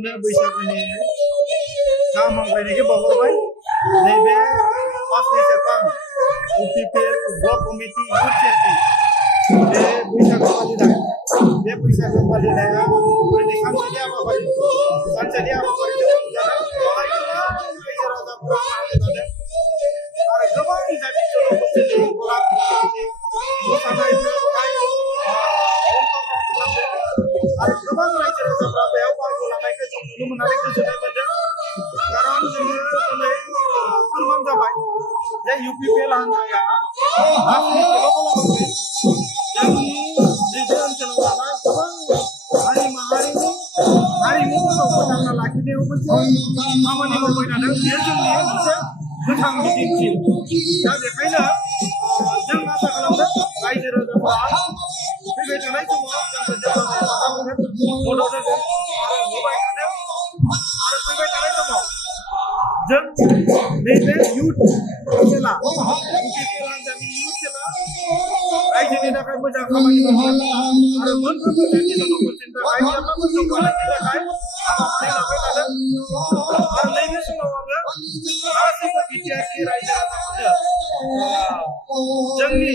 गासैखौनो बैसागुनि गाहाम हामलायनायखौ बावहरबाय नैबे पासनि सेरफां UPPL ब्लक कमिटि इउथ चेयारनि बे बैसागु फालिनाया ओरैनो सानसेनि हाबाफारि जादों बेवहाय गोबां रायजो राजाफोरा बाहागो लादों आरो गोबां जाथि जनगोष्ठीनि मोसानाय बेवहाय अंशग्रहण खालामदों आरो गोबां रायजो राजाफ्रा बेयाव बाहागो लानायखौ जों नुनो मोननानै गोजोननाय मोनदों खारन जोङो दिनै फोरमान जाबाय जे UPPL हान्जाया राजनितिल' खालामाखै जोंनि नैबे ओनसोलाव थानाय गोबां हारि माहारिनि हारिमुफोरखौ फोथांना लाखिनायावबो जे खामानि मावबाय थादों बेयो जोंनि मोनसे गोथां बिदिन्थि दा बेखायनो जों आसा खालामदों रायजो राजाफोरा फैबाय थानाय समाव जोंखौ जेब्लाबो मदद होगोन आरो होबाय थादों आरो फैबाय थानाय समाव जों नैबे इउथ सेला UPPL हान्जानि इउथ सेला रायजोनि थाखाय मोजां खामानि मावगोन आरो मोनफ्रोमबो जाथि जनगोष्ठीनि थाखाय जेब्लाबो जौगानायनि थाखाय हाबाफारि लाबाय थादों आरो नैबे समाव आङो गासैबो बिटिआरनि रायजो राजाफोरनो जोंनि